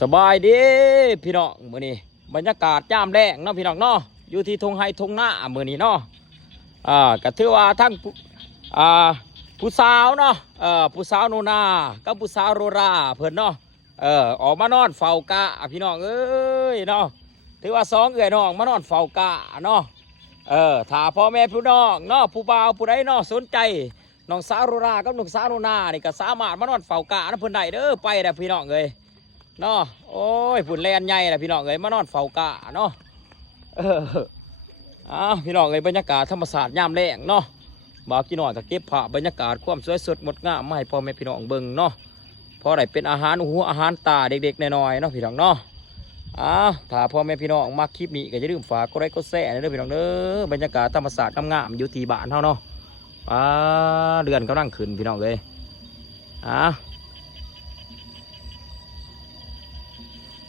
สบายดีพี่น้องมื้อนี้บรรยากาศยามแล้งเนาะพี่น้องเนาะอยู่ที่ทงไฮทงหน้ามื้อนี้เนาะก็ถือว่าทั้งอ่าผู้สาวเนาะผู้สาวโนนากับผู้สาวโรราเพิ่นเนาะออกมานอนเฝ้ากะพี่น้องเอ้ยเนาะถือว่าสองเอื้อยน้องมานอนเฝ้ากะเนาะถ้าพ่อแม่พี่น้องเนาะผู้บ่าวผู้ใดเนาะสนใจน้องสาวโรรากับน้องสาวโนนานี่ก็สามารถมานอนเฝ้ากะนะเพิ่นได้เด้อไปเด้อพี่น้องเอ้ยเนาะโอ้ยฝุ่นแลนใหญ่แหละพี่น้องเอ้ยมานอนเฝ้ากะเนาะพี่น้องเอ้ยบรรยากาศธรรมศาสตร์ยามแล้งเนาะบ่าวกี่น้อยก็เก็บภาพบรรยากาศความสวยสดงดงามมาให้พ่อแม่พี่น้องเบิ่งเนาะพอได้เป็นอาหารหูอาหารตาเด็กๆน้อยๆเนาะพี่น้องเนาะถ้าพ่อแม่พี่น้องมาคลิปนี้ก็อย่าลืมฝากกดไลค์กดแชร์เด้อพี่น้องเด้อบรรยากาศธรรมศาสตร์งามๆอยู่ที่บ้านเฮาเนาะเดือนกำลังขึ้นพี่น้องเอ้ย